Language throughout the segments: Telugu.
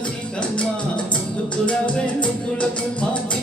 కమ్మ ముందుకు రవే ముందులకు మాపి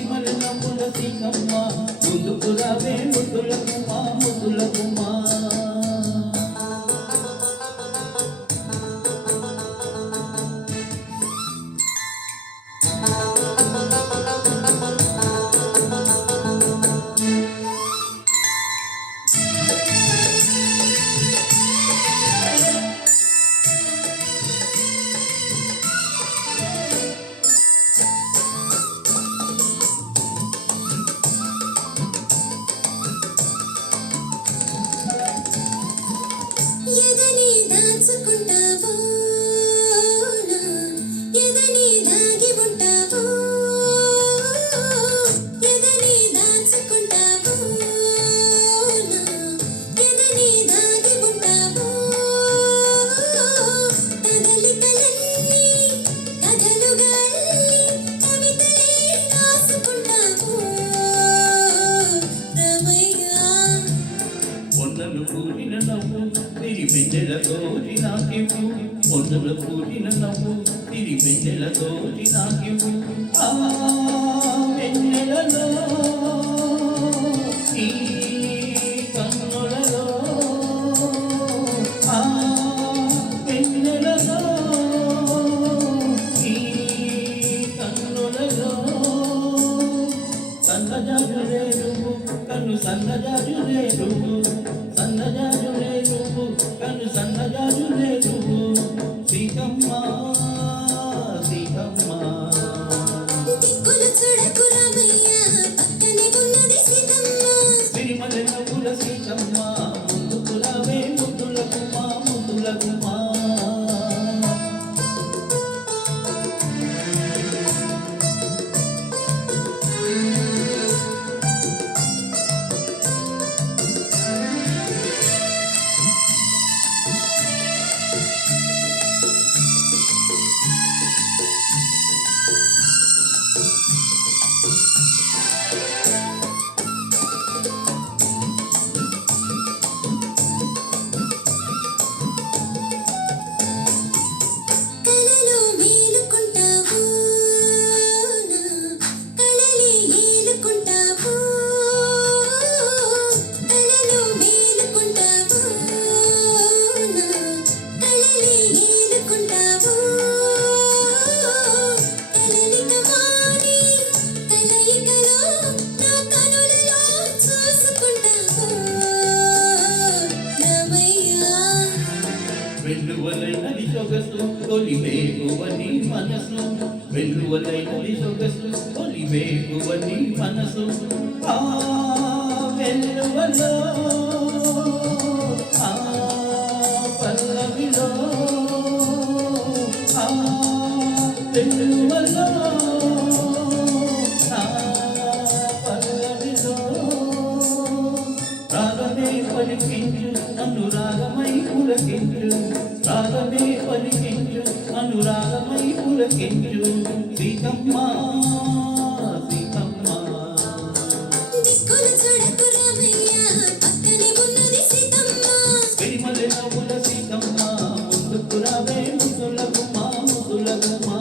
తిరి వెన్నెలతో నాకివు పొన్నుల పూరిన నవ్వు తిరి వెన్నెలతో నాకివు ఆ వెన్నెలలో ఈ కన్నులలో. ఆ వెన్నెలలో ఈ కన్నులలో. సన్నజాజులే నువ్వు కన్ను సన్నజాజులే నువ్వు. Yeah. తొలి వేగువని మనసు వెల్లువలైనది సొగసు తొలి మనసు. ఆ వెల్లువలో ఆ పల్లవిలో ఆ వెల్లువలో రాగమే పలికించు అనురాగమై పులకించు రాగమే సీతమ్మ. సీతమ్మ సీతమ్మ. పెరిమల నవ్వుల సీతమ్మ ముందుకు రావే ముసులకు మా ముసులకు మా